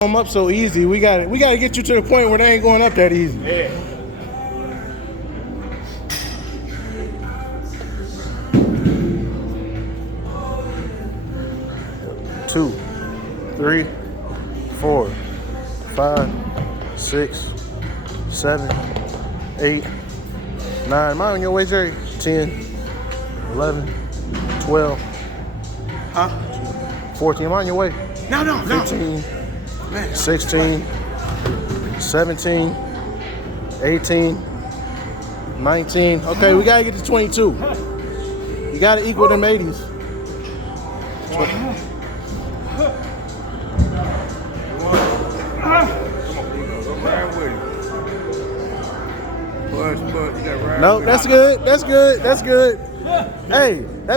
them up so easy. We got to get you to the point where they ain't going up that easy. Yeah. Two, 3, 4, 5, 6, 7, 8, 9. Am I on your way, Jerry? 10, 11, 12, Huh? 14. Am I on your way? No. 15, Man. 16, 17, 18, 19. Okay, we gotta get to 22. You gotta equal them 80s. Push, you got right. No, that's good. That's good. Hey, that